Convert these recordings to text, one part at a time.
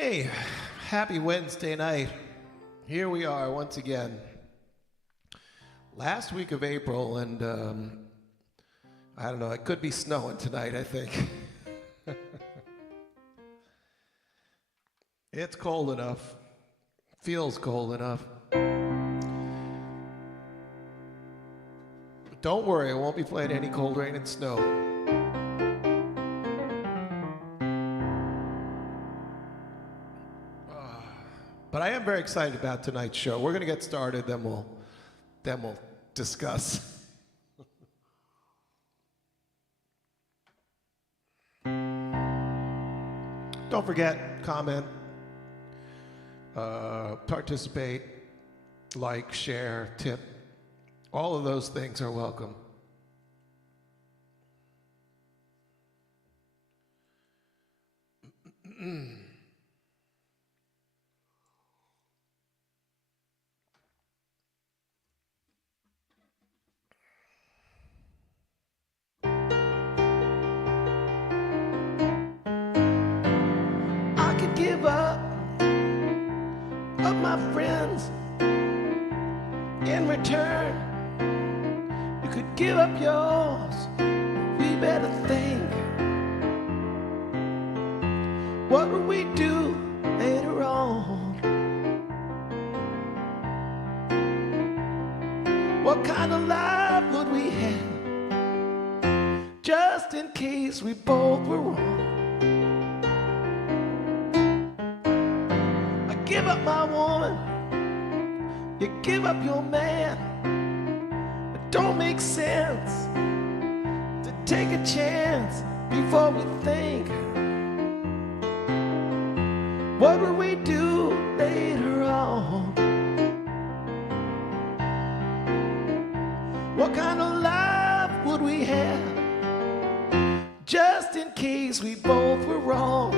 Hey, happy Wednesday night. Here we are once again. Last week of April, and I don't know, it could be snowing tonight, I think. It's cold enough. Feels cold enough. But don't worry, I won't be playing any Cold Rain and Snow. But I am very excited about tonight's show. We're going to get started, then we'll discuss. Don't forget, comment, participate, like, share, tip. All of those things are welcome. I could give up my friends in return. You could give up yours. We better think. What would we do later on? What kind of life would we have? Just in case we both were wrong. I give up my woman, you give up your man. It don't make sense to take a chance before we think. What will we do later on? What kind of life would we have? Just in case we both were wrong.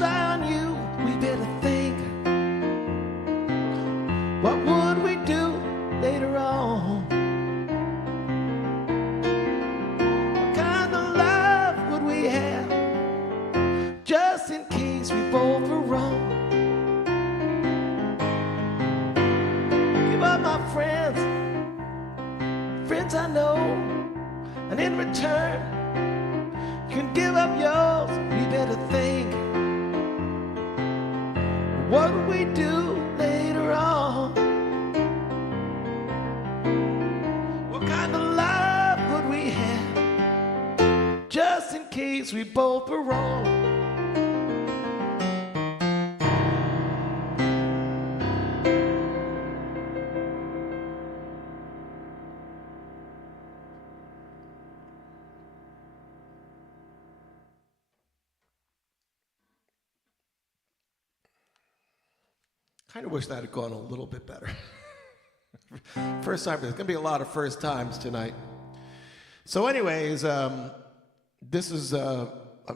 good eye on you, we better think. What would we do later on? What kind of love would we have, just in case we both were wrong? Give up my friends, friends I know, and in return, you can give up yours. We better think. What would we do later on? What kind of love would we have, just in case we both were wrong? Kind of wish that had gone a little bit better. First time, there's gonna be a lot of first times tonight. So anyways, this is, I'm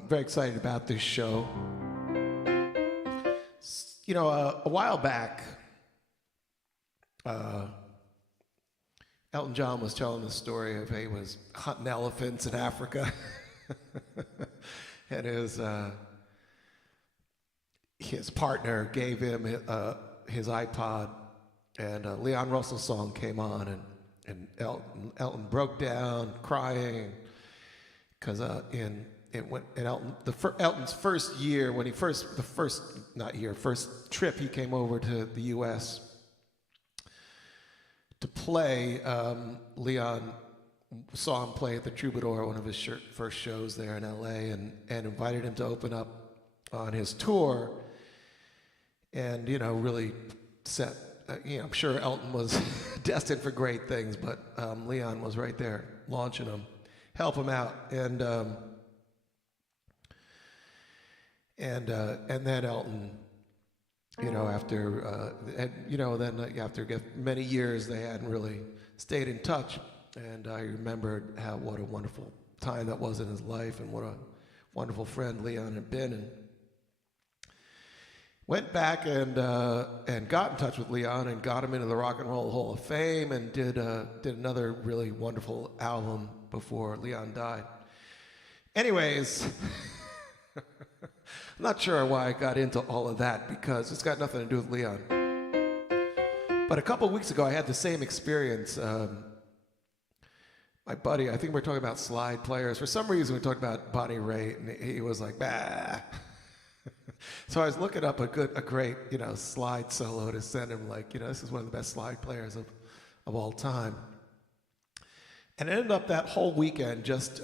very excited about this show. You know, a while back, Elton John was telling the story of he was hunting elephants in Africa. And his partner gave him his iPod, and a Leon Russell song came on, and Elton broke down crying because Elton's first year, when he first trip he came over to the U.S. to play, Leon saw him play at the Troubadour, one of his first shows there in L.A., and invited him to open up on his tour. And, you know, really set, I'm sure Elton was destined for great things, but Leon was right there launching him, help him out. And then Elton, you know, after many years, they hadn't really stayed in touch. And I remembered what a wonderful time that was in his life, and what a wonderful friend Leon had been. And went back and got in touch with Leon and got him into the Rock and Roll Hall of Fame, and did another really wonderful album before Leon died. Anyways, I'm not sure why I got into all of that, because it's got nothing to do with Leon. But a couple of weeks ago, I had the same experience. My buddy, I think we're talking about slide players. For some reason, we talked about Bonnie Raitt, and he was like, bah. So I was looking up a great, you know, slide solo to send him, like, you know, this is one of the best slide players of all time. And it ended up that whole weekend just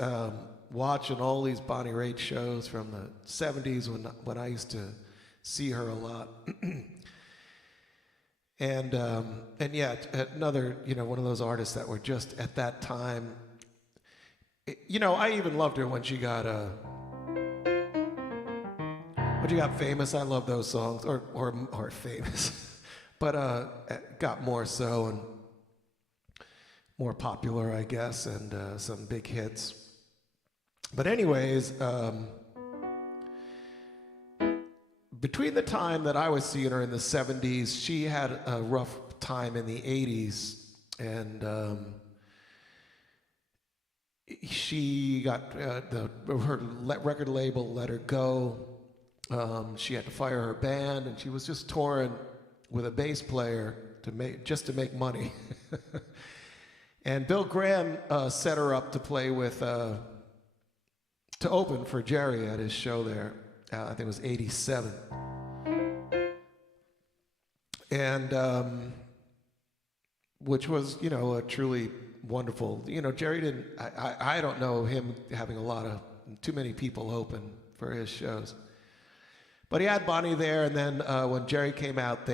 watching all these Bonnie Raitt shows from the 70s when I used to see her a lot. And yeah, another, you know, one of those artists that were just at that time. You know, I even loved her when she got when you got famous. I love those songs, or famous, but got more so and more popular, I guess, and some big hits. But anyways, between the time that I was seeing her in the 70s, she had a rough time in the 80s, and she got her record label let her go. She had to fire her band, and she was just touring with a bass player to make money. And Bill Graham set her up to play with to open for Jerry at his show there. I think it was '87, and which was, you know, a truly wonderful. You know, Jerry didn't. I don't know him having too many people open for his shows. But he had Bonnie there, and then when Jerry came out,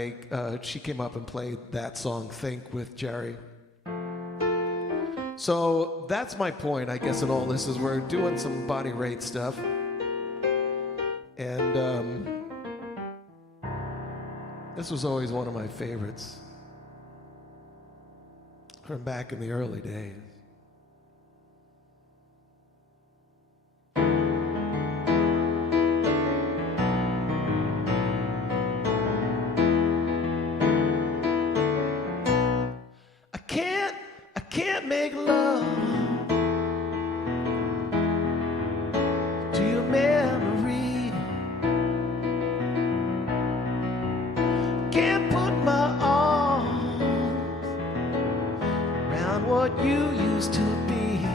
she came up and played that song, Think, with Jerry. So that's my point, I guess, in all this, is we're doing some Bonnie Raitt stuff. And this was always one of my favorites from back in the early days. can't make love to your memory. Can't put my arms around what you used to be.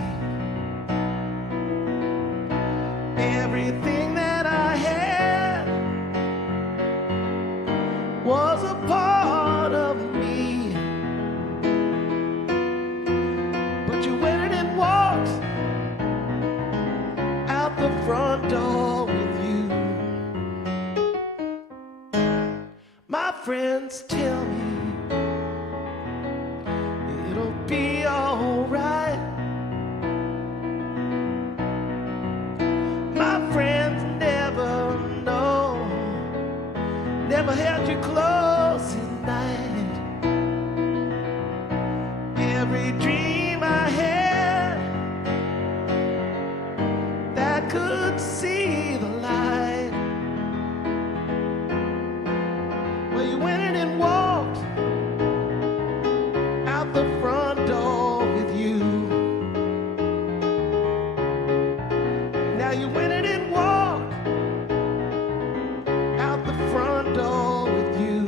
Everything that I had was a part of me, but you went and walked out the front door with you. My friends tell me it'll be alright. My friends never know, never held you close at night. Every dream I had that could see the light, well, you went in and walked out the front door with you. Now you went in and walked out the front door with you.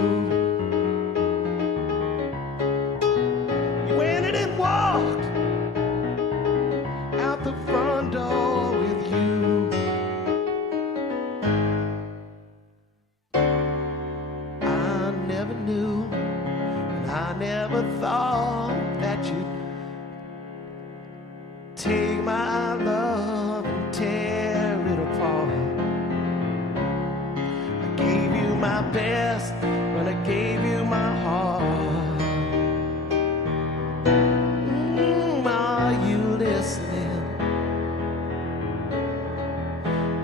You went in and walked out the front door with you. I never knew, and I never thought that you'd take my love and tear it apart. I gave you my best when I gave you my heart. Are you listening?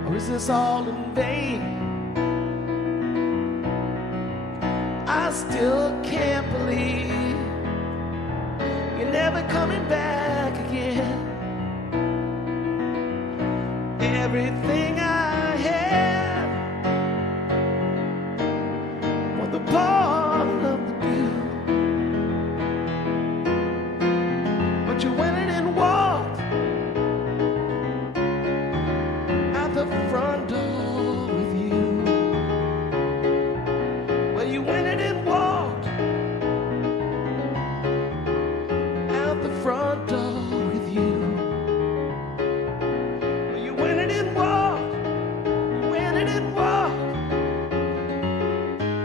Or is this all in vain? I still can't believe you're never coming back again. Everything I had was the part of the deal, but you went in and walked out the front door with you. Well, you went in and walked out the front door with you. You went in and walked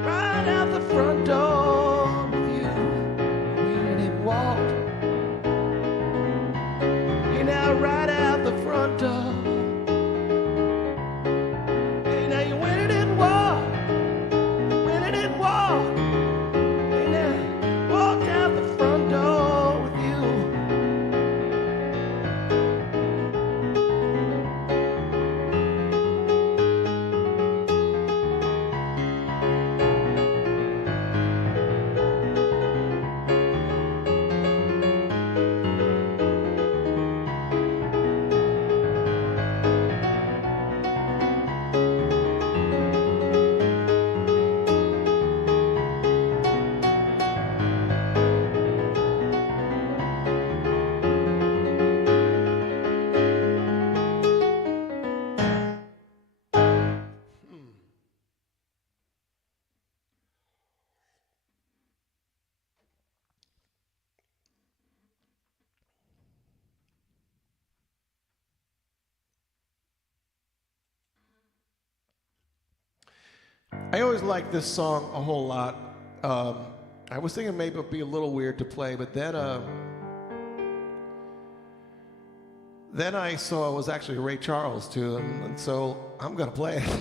right out the front door with you. You went in and walked, you're now right out the front door. Hey, now you went in and walked, hey, now walked out the front door with you. I always liked this song a whole lot. I was thinking maybe it'd be a little weird to play, but then I saw it was actually Ray Charles too, and so I'm gonna play it.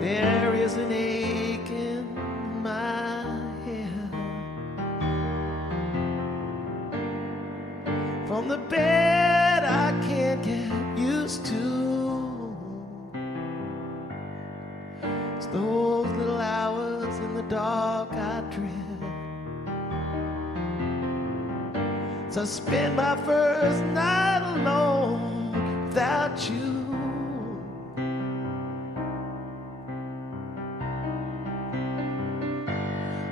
There is an ache in my head from the bed I can't get used to. It's those little hours in the dark I dread. So I spent my first night alone without you.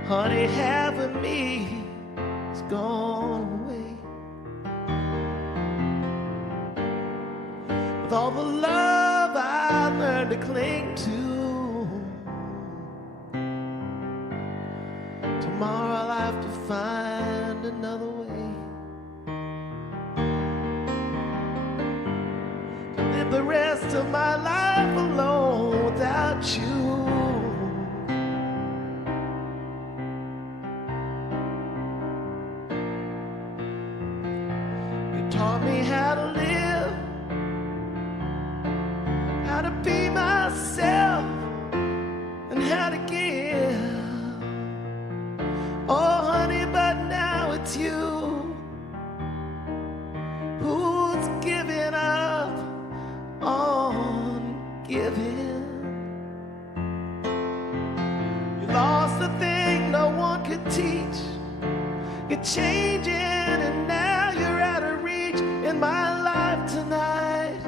Honey, half of me is gone away. With all the love I learned to cling to, tomorrow I'll have to find another way to live the rest of my life alone without you. Taught me how to live, how to be myself, and how to give. Oh, honey, but now it's you who's giving up on giving. You lost the thing no one could teach. You're changing, and now you're out of reach in my life tonight.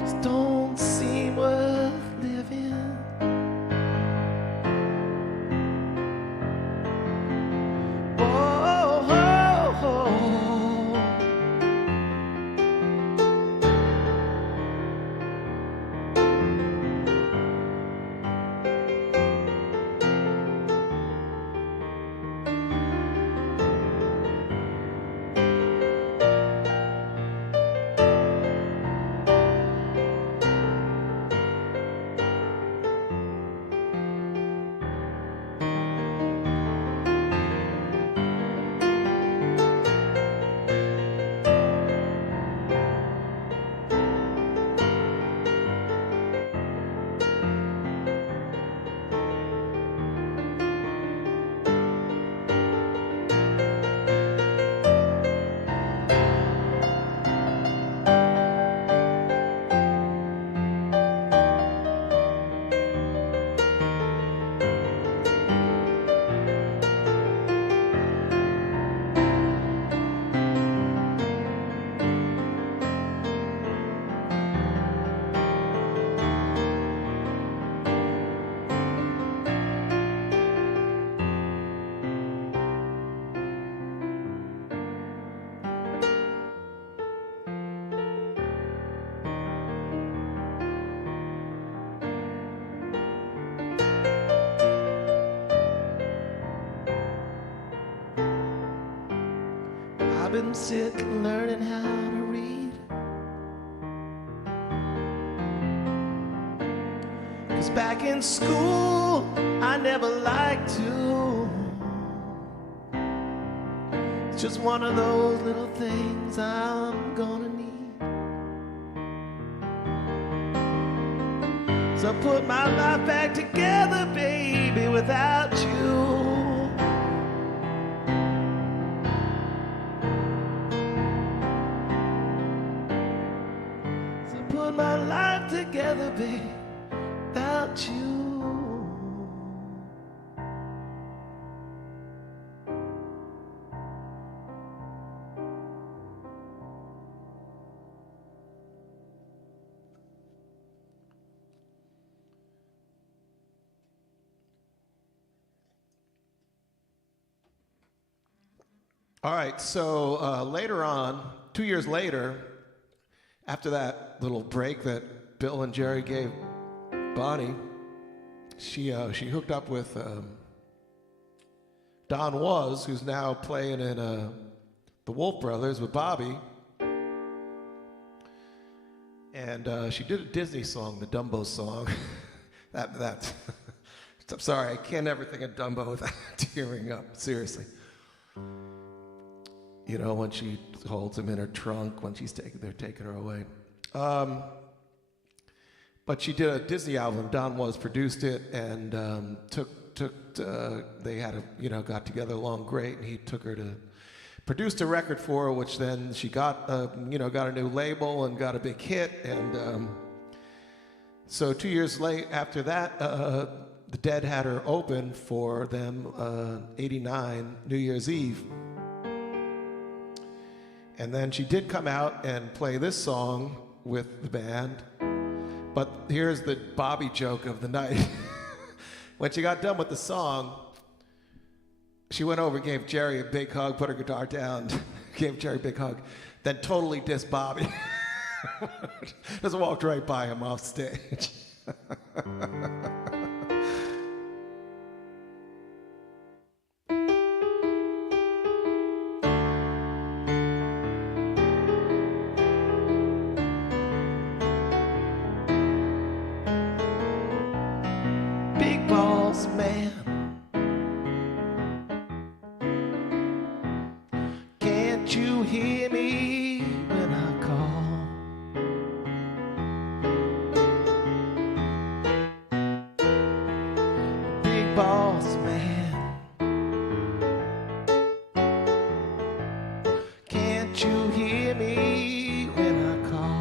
Just don't seem worth living. Oh, oh, oh. I've been sick of learning how to read, 'cause back in school I never liked to. It's just one of those little things I'm gonna need. So I put my life back together, baby, without you. Put my life together, babe, without you. All right, so later on, 2 years later, after that little break that Bill and Jerry gave Bonnie, she hooked up with Don Was, who's now playing in the Wolf Brothers with Bobby. And she did a Disney song, the Dumbo song. That's I'm sorry, I can't ever think of Dumbo without tearing up, seriously. You know, when she holds him in her trunk, when they're taking her away. But she did a Disney album. Don Was produced it, and they had got together along great, and he took her to produced a record for her, which then she got a new label and got a big hit, and so 2 years after that, the Dead had her open for them 89 New Year's Eve. And then she did come out and play this song with the band. But here's the Bobby joke of the night. When she got done with the song, she went over, gave Jerry a big hug, put her guitar down, gave Jerry a big hug, then totally dissed Bobby. Just walked right by him off stage. Big boss man, can't you hear me when I call? Big boss man, can't you hear me when I call?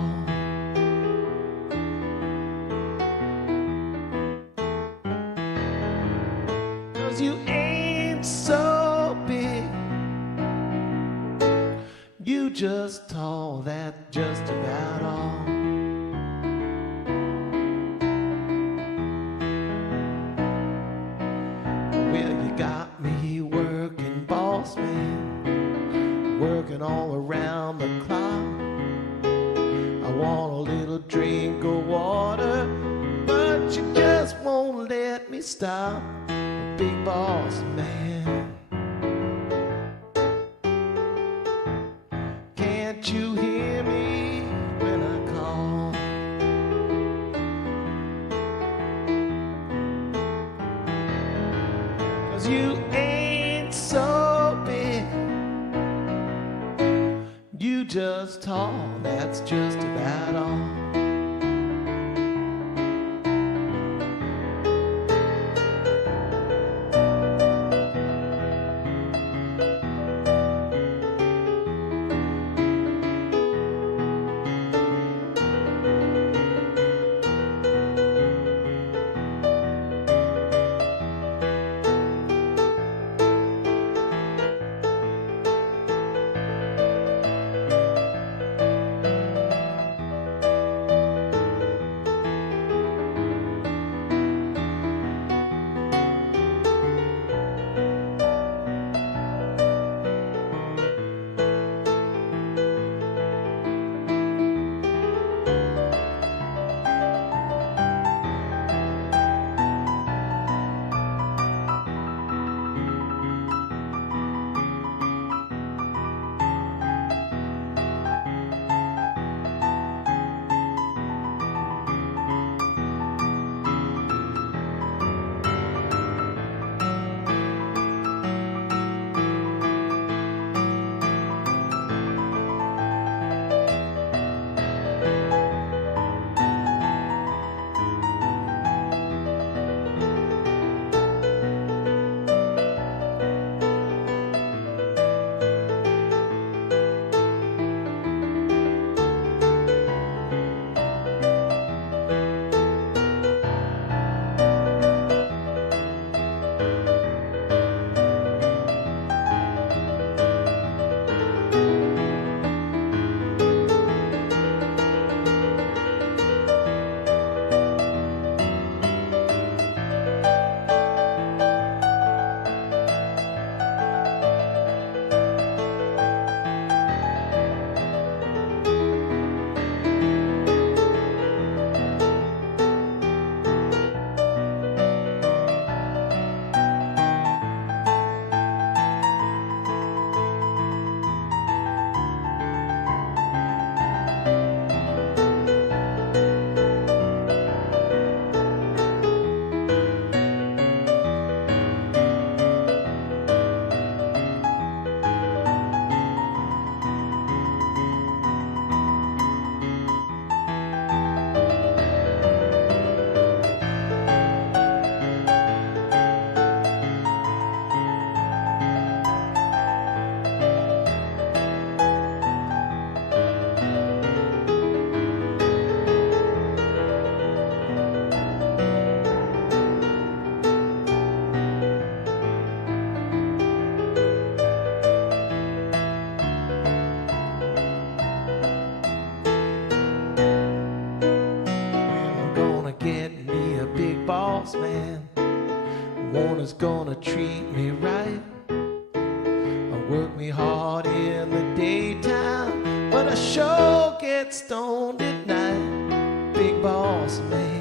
You ain't so big, you just tall, that's just about all. Well, you got me working, boss man, working all around the clock. I want a little drink of water, but you just won't let me stop. Big boss man, can't you hear me when I call? 'Cause you ain't so big, you just tall, that's just about all. boss man. Warner's gonna treat me right. I work me hard in the daytime, but I sure get stoned at night. Big boss man.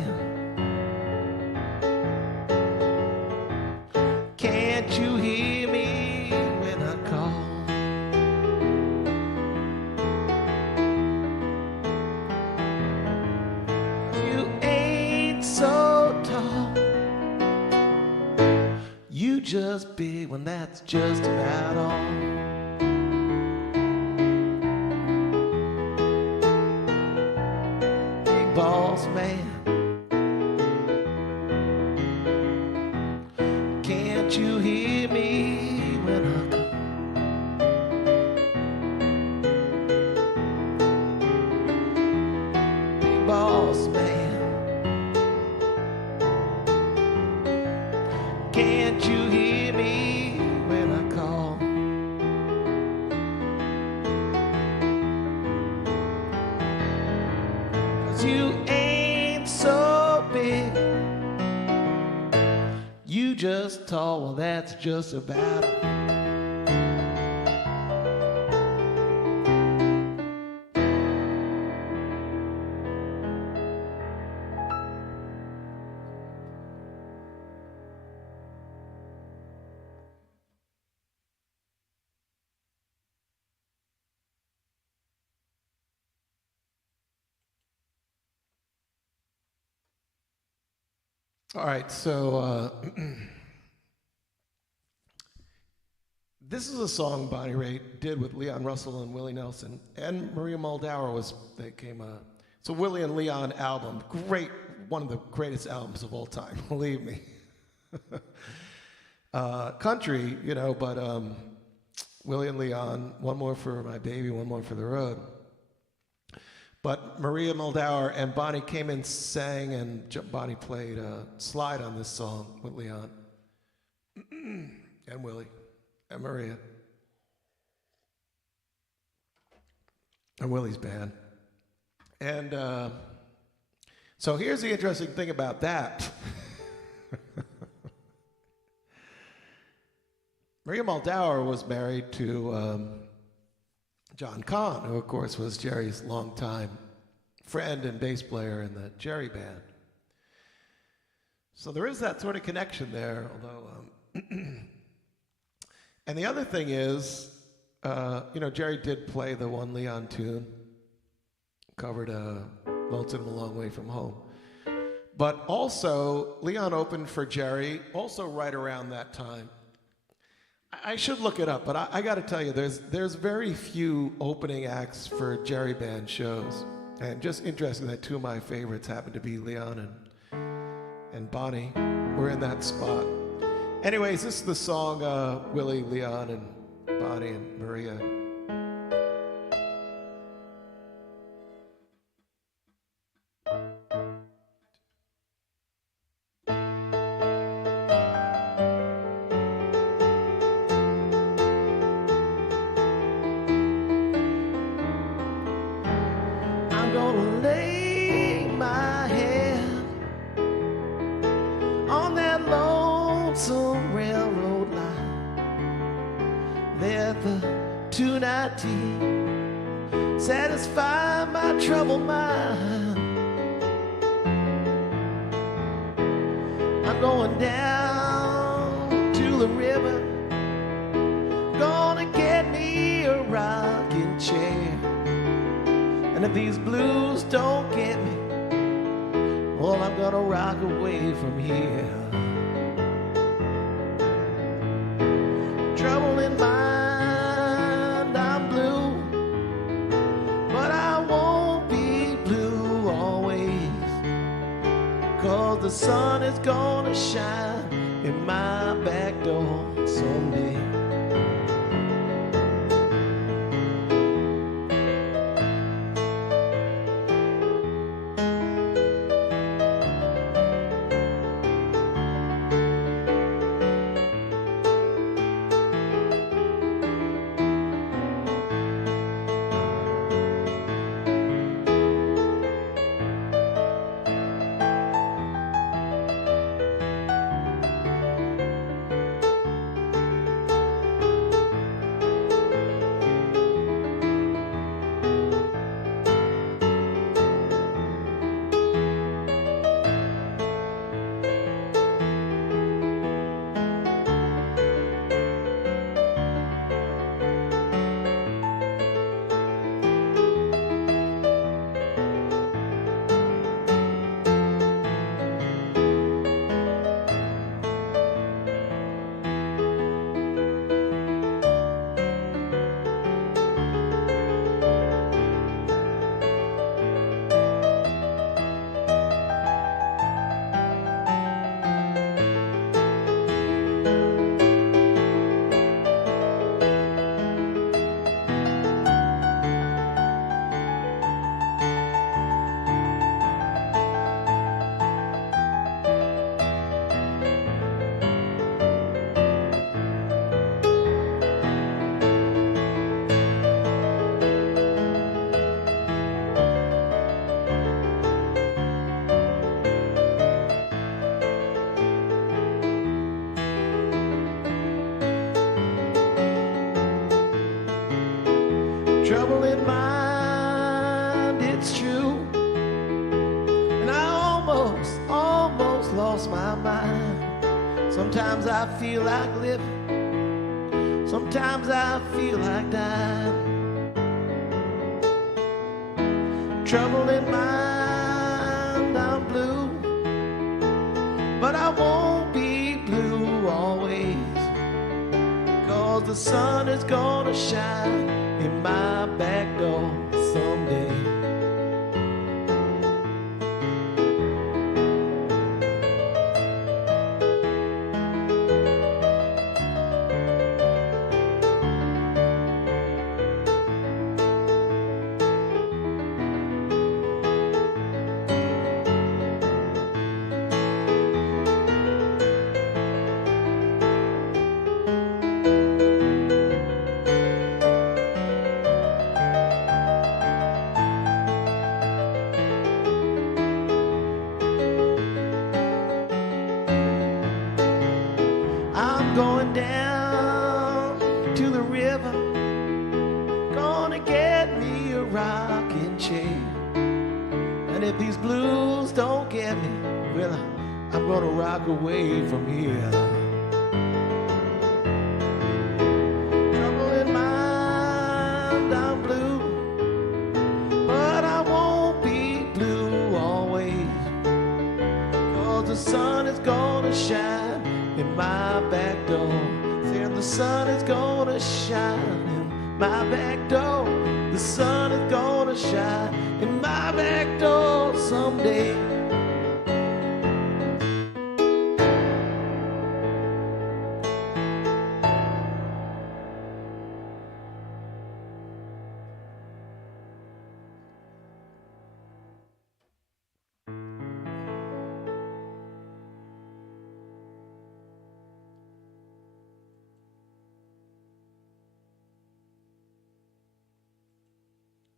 Can't you hear me when I call? You ain't so tall. You just big when that's just about all. Big boss man. Can't you hear me when I call? Big boss man. Can't you hear me when I call? 'Cause you ain't so big. You just tall, well that's just about it. All right, so this is a song Bonnie Raitt did with Leon Russell and Willie Nelson, and Maria Muldaur it's a Willie and Leon album. Great, one of the greatest albums of all time, believe me. Country, you know, but Willie and Leon, one more for my baby, one more for the road. But Maria Muldaur and Bonnie came and sang, and Bonnie played slide on this song with Leon and Willie and Maria and Willie's band. And so here's the interesting thing about that. Maria Muldaur was married to John Kahn, who of course was Jerry's longtime friend and bass player in the Jerry band. So there is that sort of connection there, although, and the other thing is, you know, Jerry did play the one Leon tune, covered Lonesome a Long Way From Home. But also, Leon opened for Jerry, also right around that time. I should look it up, but I got to tell you, there's very few opening acts for Jerry band shows, and just interesting that two of my favorites happen to be Leon and Bonnie. We're in that spot. Anyways, this is the song Willie, Leon, and Bonnie and Maria. I'm gonna lay my head on that lonesome railroad line. Let the 219 satisfy my troubled mind. I'm going down to the river, gonna get me a rocking chair. And if these blues don't get me, well, I'm gonna rock away from here. Trouble in mind, I'm blue, but I won't be blue always, 'cause the sun is gonna shine in my back door someday. lost my mind. Sometimes I feel like living, sometimes I feel like dying. Trouble in mind, I'm blue, but I won't be blue always, 'cause the sun is gonna shine in my back door someday. Going down to the river, gonna get me a rocking chair. And if these blues don't get me, well, I'm gonna rock away from here. Trouble in mind, I'm blue, but I won't be blue always, 'cause the sun is gonna shine in my back door. Saying the sun is gonna shine in my back door. The sun is gonna shine in my back door someday.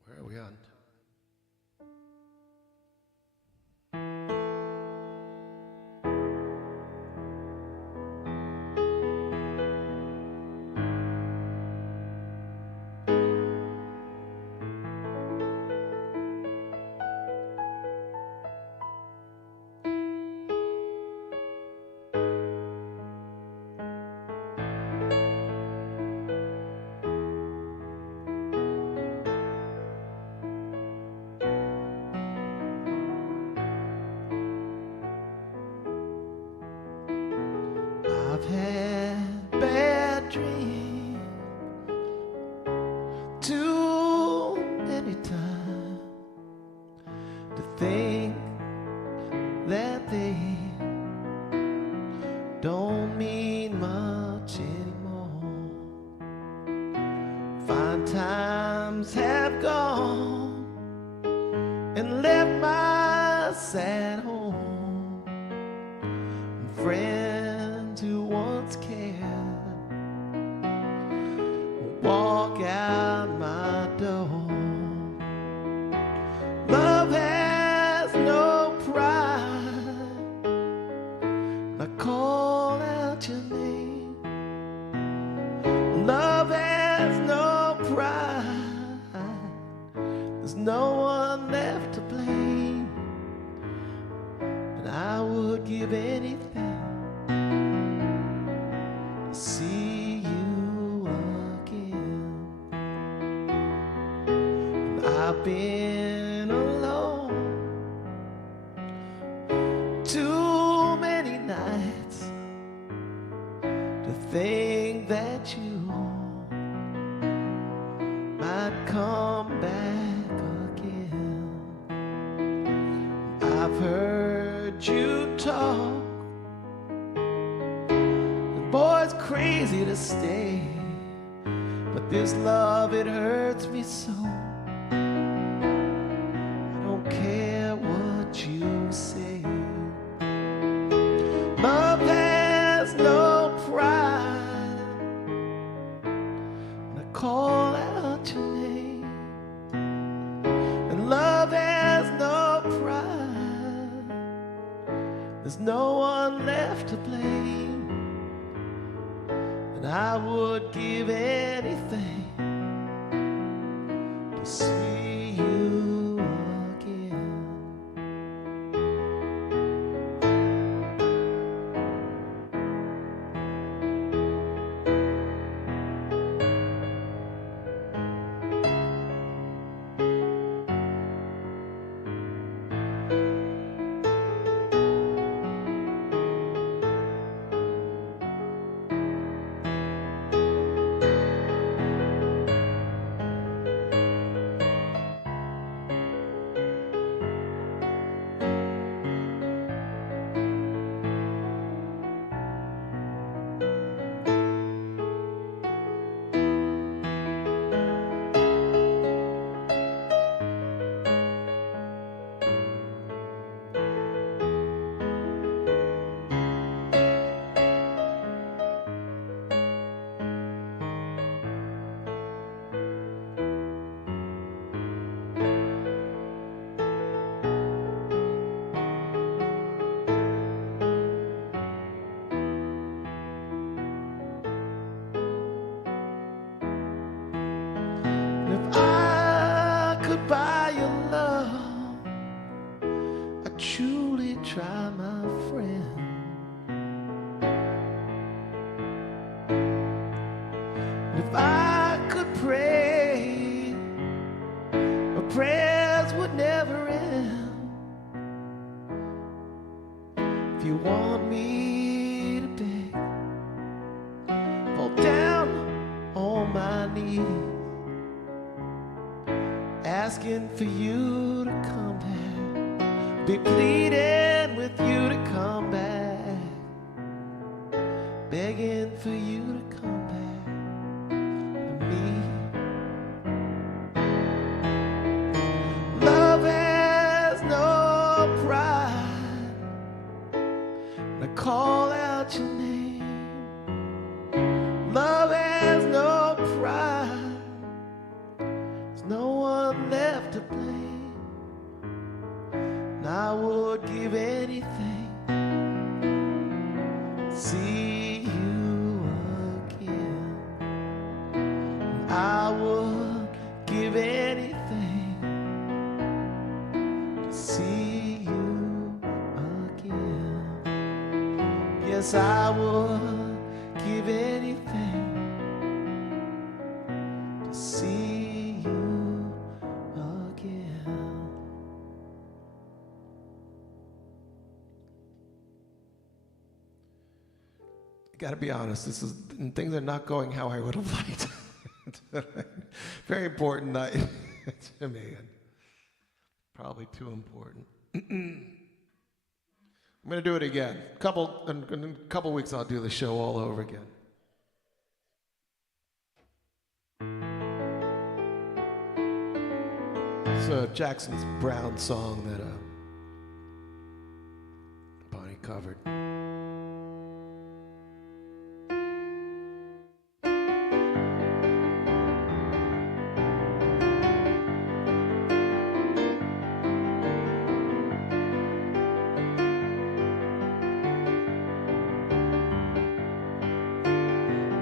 Where are we on? I've had bad dreams too many times to think that they don't mean much anymore. Fine times have gone and left my sad home. Friends who once cared walk out my door. Love has no pride. I call out your name. Love has no pride. There's no one left to blame, and I would give anything see you again. And I've been alone too many nights to think that you might come back again. I've heard you talk, boy's crazy to stay, but this love, it hurts me so. I don't care what you say. Love has no pride, and I call out your name. And love has no pride. There's no one left to blame, and I would give anything to see you again. If I could pray, my prayers would never end. If you want me to beg, fall down on my knees, asking for you to come back, be pleading with you to come back, begging for you to come back to me. Love has no pride, and I call out your name. Love has no pride, there's no one left to blame, and I would give anything to see you again. And I would give anything to see you again. Yes, I would give anything to see you again. I gotta be honest, things are not going how I would have liked. Very important night to me, and probably too important. I'm gonna do it again. In a couple weeks I'll do the show all over again. It's a Jackson Browne song that Bonnie covered.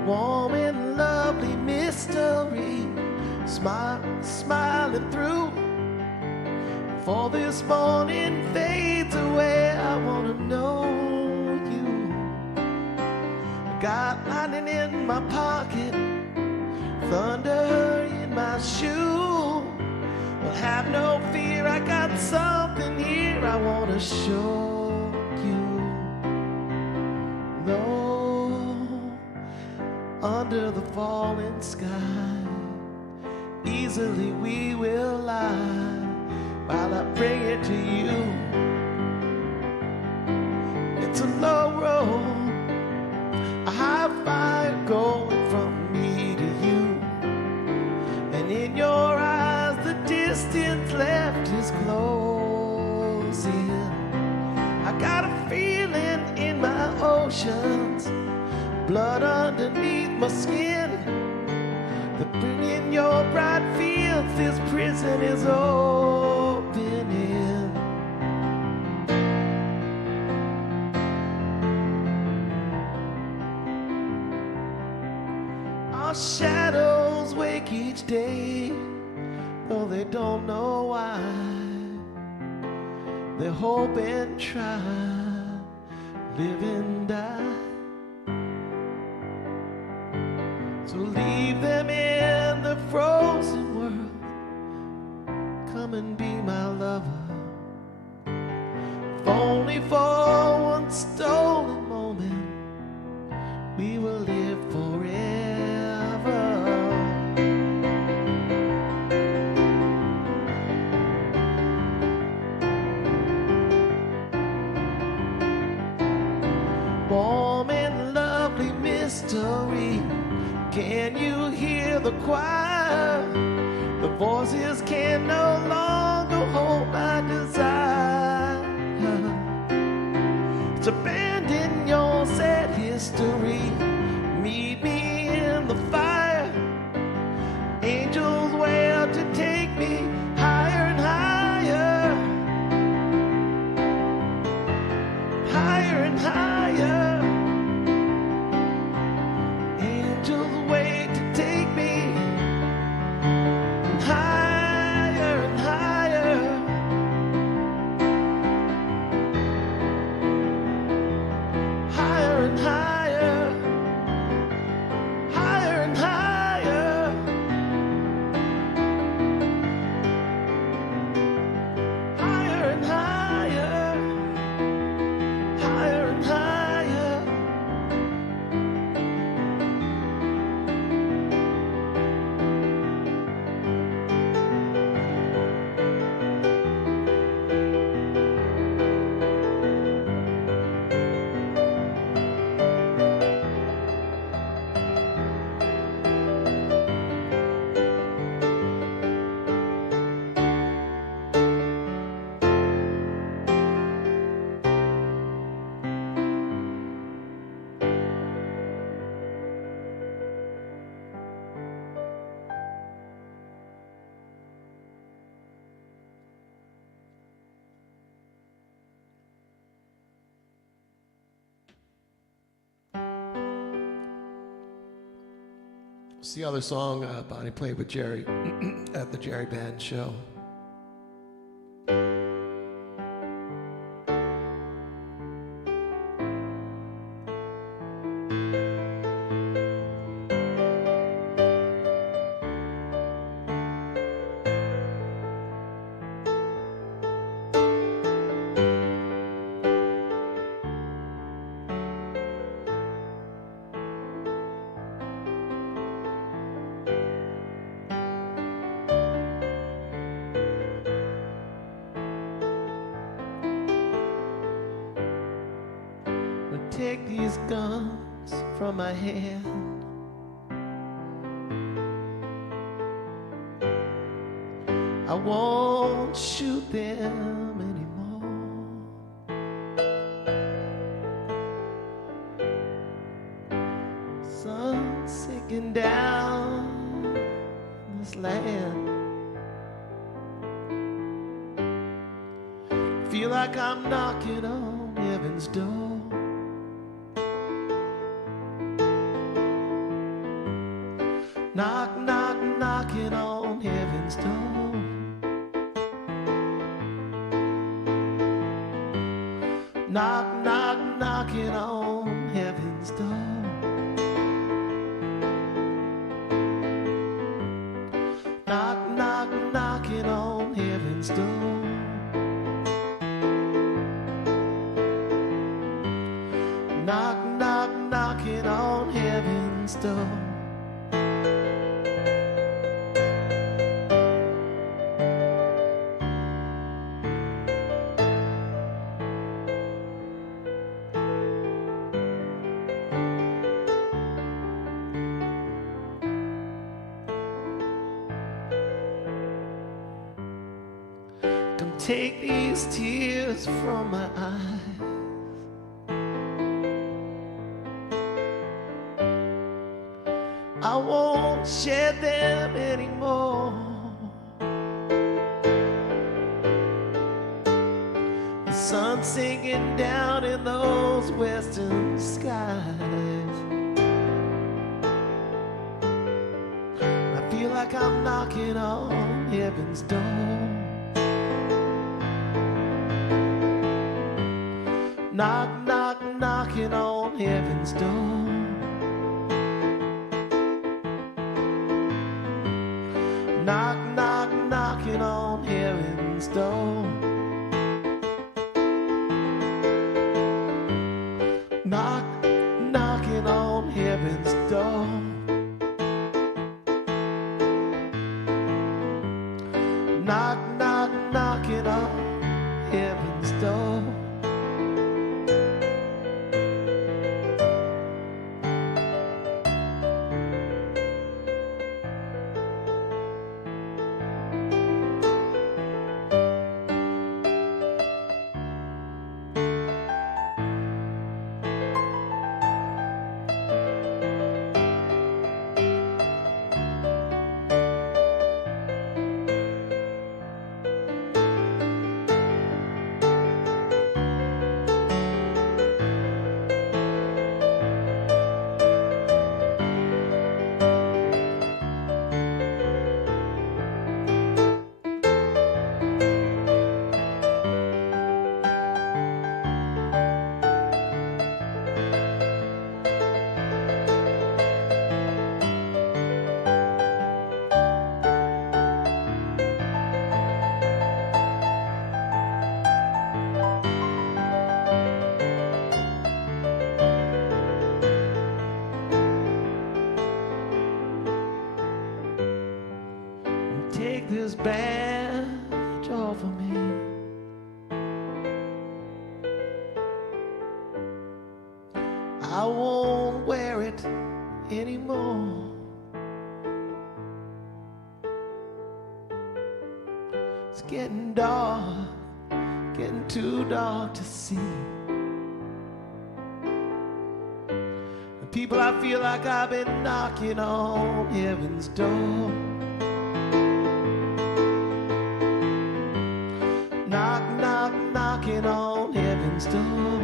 Warm and lovely mystery, smiling through. For this morning fades away, I wanna know you. I got lightning in my pocket, thunder in my shoe. Well, have no fear, I got something here I wanna show you. No. Under the falling sky, easily we will lie while I bring it to you. It's a low road, a high fire going from me to you. And in your eyes the distance left is closing. I got a feeling in my oceans, blood underneath my skin, that bringing your bright fields, this prison is opening. Our shadows wake each day, though they don't know why. They hope and try, live and die. So leave them in the frozen world, come and be my lover. If only for one stolen moment, we will live forever. Warm and lovely mystery, can you hear the choir? The voices can no longer hold my desire. To abandon your sad history, meet me in the fire. Angels wail to take me higher and higher, higher and higher. Higher and higher, higher and higher. It's the other song Bonnie played with Jerry at the Jerry Band show. Take these guns from my hand. I won't shoot them anymore. Sun's sinking down this land. Feel like I'm knocking on heaven's door. Knock, knock, knocking on heaven's door. Knock, knock, knocking on heaven's door. Knock, knock, knocking on heaven's door. Knock, knock, knocking on heaven's door. Come take these tears from my eyes. I won't shed them anymore. The sun's sinking down in those western skies. I feel like I'm knocking on heaven's door. Knock, knock, knocking on heaven's door. Knock, knock, knocking on heaven's door. Knock, knocking on heaven's door. Knock, knock, knocking on heaven's door. Take this badge off of me. I won't wear it anymore. It's getting dark, getting too dark to see. And people, I feel like I've been knocking on heaven's door. Knock, knock, knocking on heaven's door.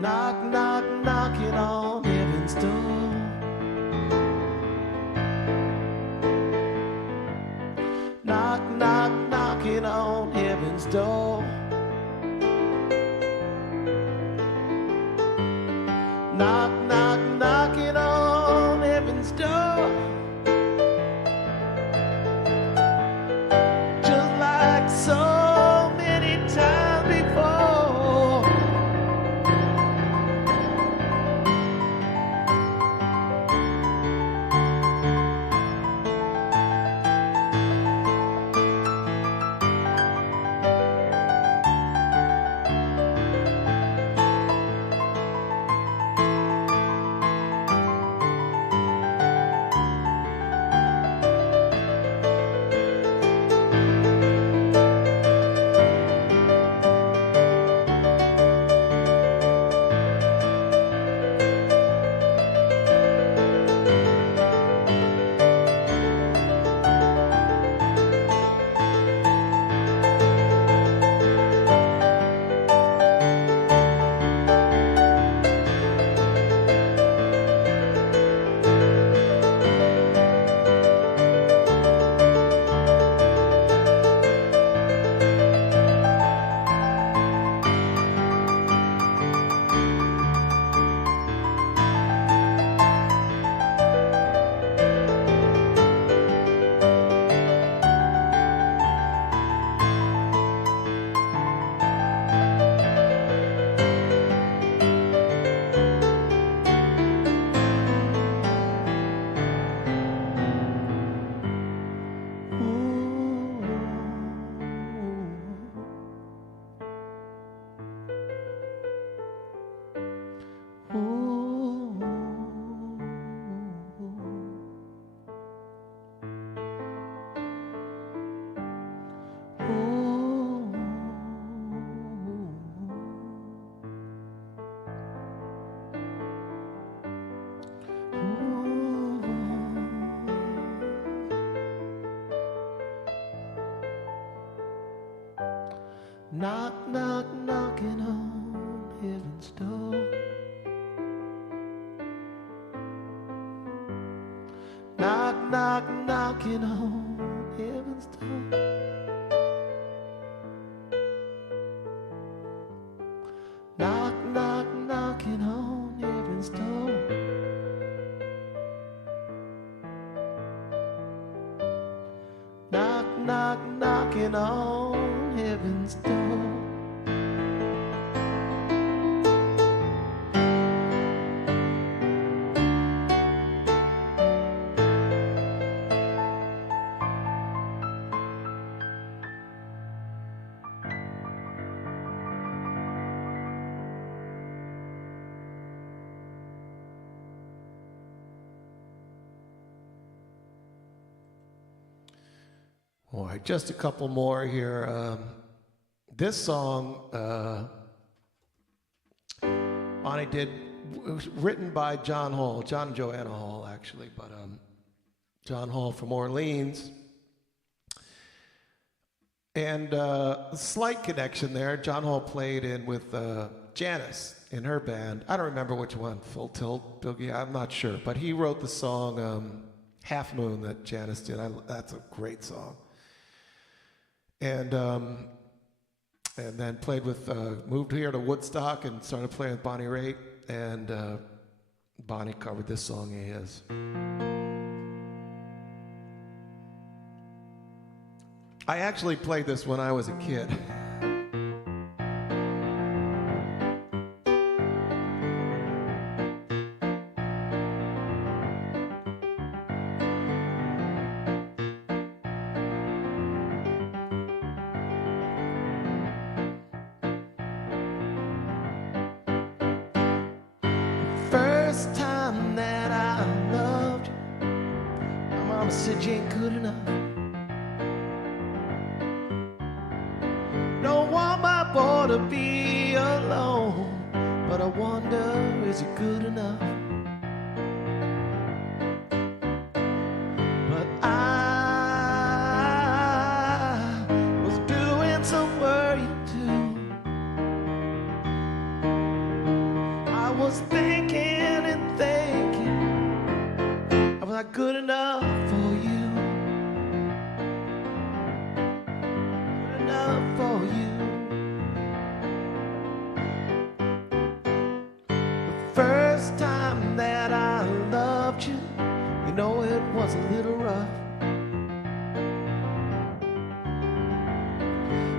Knock, knock, knock. Knock, knock, knocking on heaven's door. Knock, knock, knocking on heaven's door. Knock, knock, knocking on heaven's door. Knock, knock, knocking on heaven's door. All right, just a couple more here. This song, Bonnie did, it was written by John Hall, John and Joanna Hall, actually, but John Hall from Orleans. And a slight connection there. John Hall played in with Janice in her band. I don't remember which one, Full Tilt, Boogie, I'm not sure. But he wrote the song Half Moon that Janice did. That's a great song. And then played with, moved here to Woodstock and started playing with Bonnie Raitt, and Bonnie covered this song of his. I actually played this when I was a kid. First time that I loved you, my mama said you ain't good enough. Don't want my boy to be alone, but I wonder, is he good enough? But I was doing some worrying too. I was thinking and thinking, I'm not good enough for you. Good enough for you. The first time that I loved you, you know it was a little rough.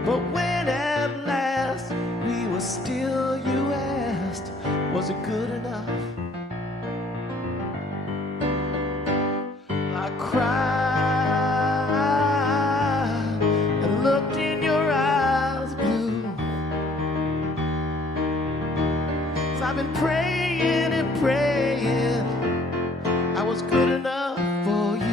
But when at last we were still, you asked, was it good enough? I cried and looked in your eyes blue. So I've been praying and praying I was good enough for you.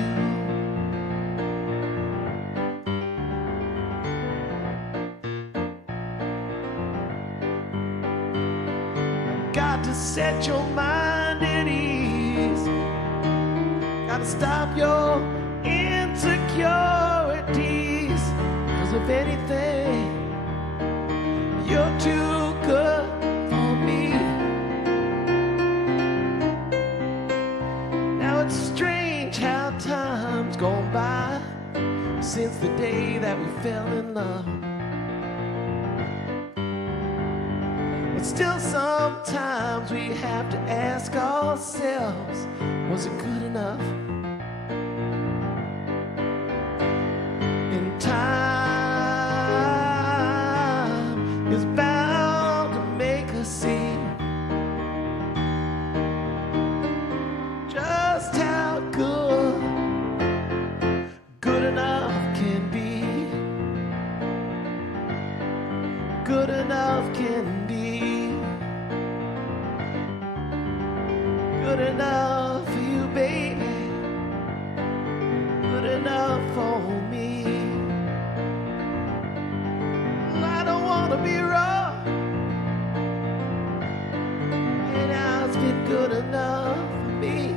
Got to set your mind at ease. Got to stop your insecurities. 'Cause if anything, you're too good for me. Now it's strange how time's gone by since the day that we fell in love. But still sometimes we have to ask ourselves, was it good enough? And time is bound to make us see just how good enough can be. Good enough can be. Good enough for you, baby. Good enough for me. I don't want to be wrong, and now it's been good enough for me.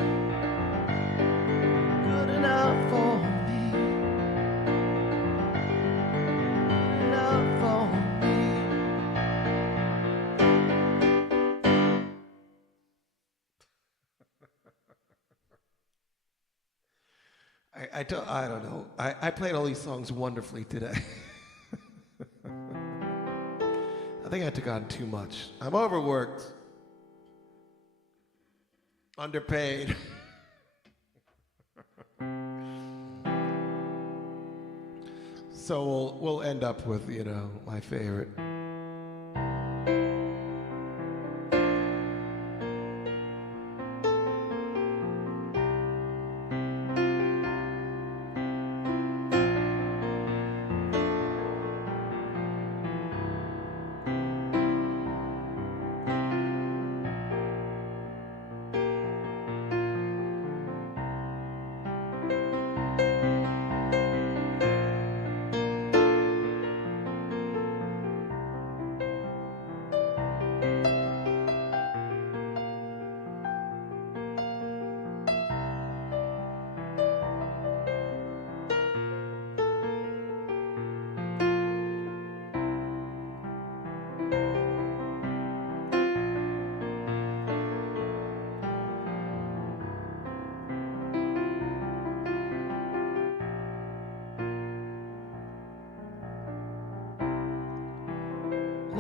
Good enough for me. Good enough for me. I don't know. I played all these songs wonderfully today. I think I took on too much. I'm overworked, underpaid. So we'll end up with, my favorite.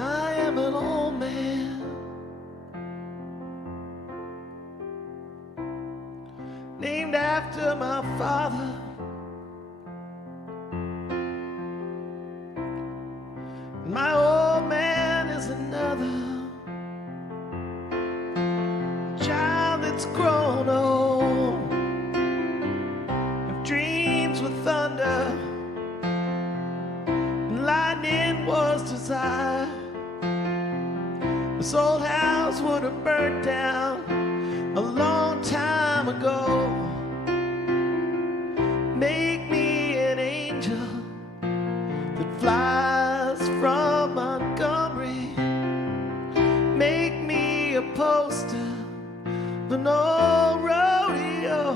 I'm an old man, named after my father. My old man is another child that's grown old, of dreams with thunder and lightning was desire. This old house would have burnt down a long time ago. Make me an angel that flies from Montgomery. Make me a poster of an old rodeo.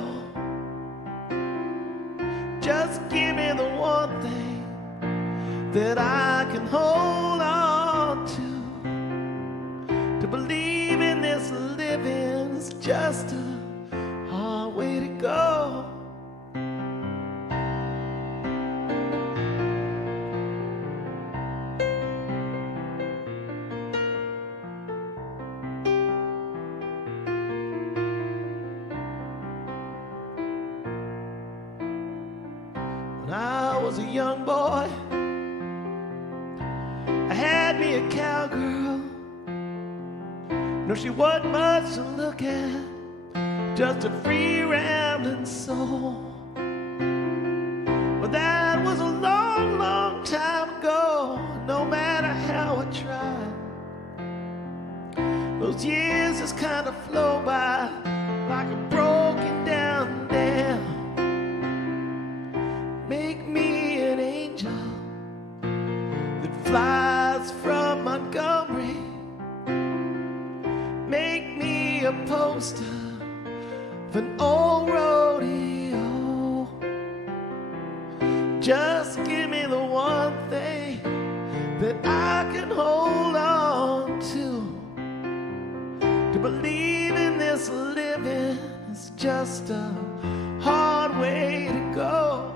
Just give me the one thing that I can hold on to. To believe in this living is just a hard way to go. When I was a young boy, I had me a cowgirl. No, she wasn't much to look at, just a free rambling soul. But that was a long, long time ago. No matter how I tried, those years just kind of flow by like a broken down dam. Make me an angel that flies from Montgomery. Make me a poster of an old rodeo. Just give me the one thing that I can hold on to. To believe in this living is just a hard way to go.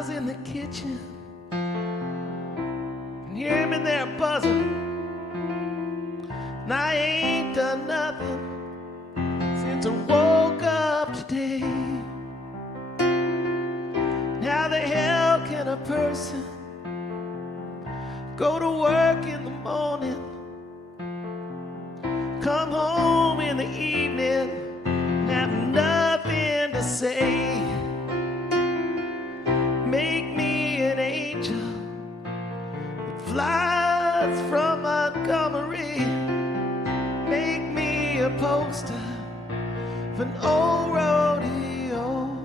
guys in the kitchen, can hear him in there buzzing. And I ain't done nothing since I woke up today. How the hell can a person go to work in the morning, come home in the evening, and have nothing to say? Make me an angel that flies from Montgomery. Make me a poster of an old rodeo.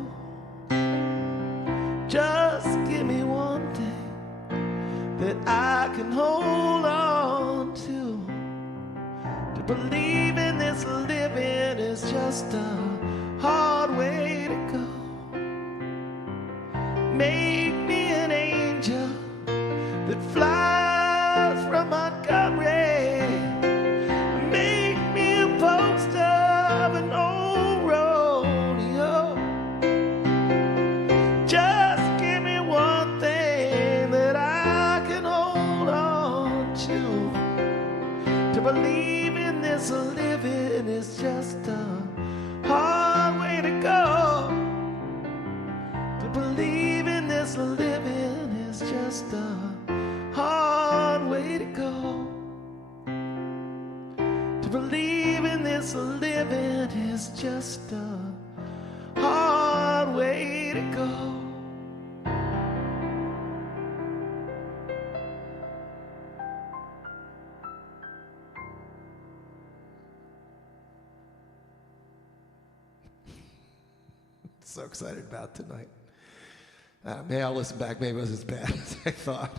Just give me one thing that I can hold on to. To believe in this living is just a hard way to go. Make me an angel that flies from Montgomery. Make me a poster of an old rodeo. Just give me one thing that I can hold on to. To believe in this living is just a hard way to go. To believe in this living is just a hard way to go. To believe in this living is just a hard way to go. So excited about tonight. Maybe I'll listen back. Maybe it was as bad as I thought.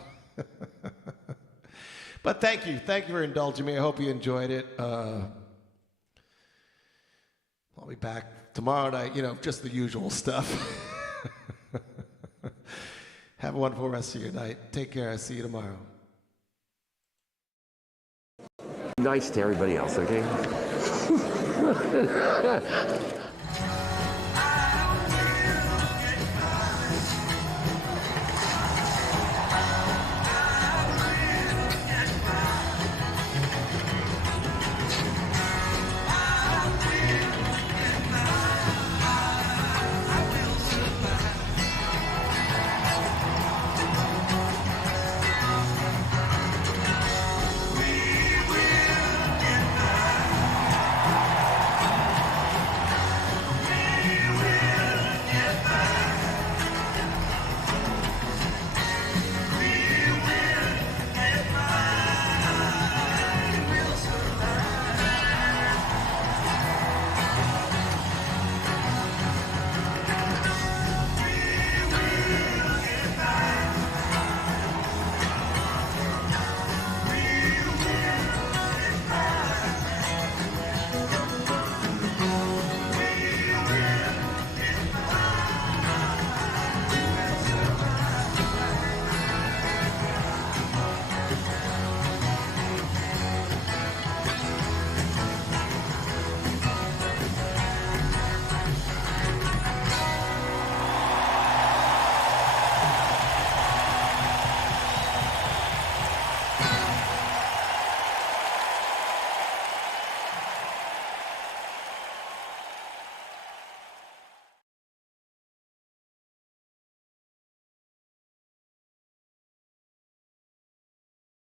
But thank you. Thank you for indulging me. I hope you enjoyed it. I'll be back tomorrow night, just the usual stuff. Have a wonderful rest of your night. Take care. I'll see you tomorrow. Nice to everybody else, okay?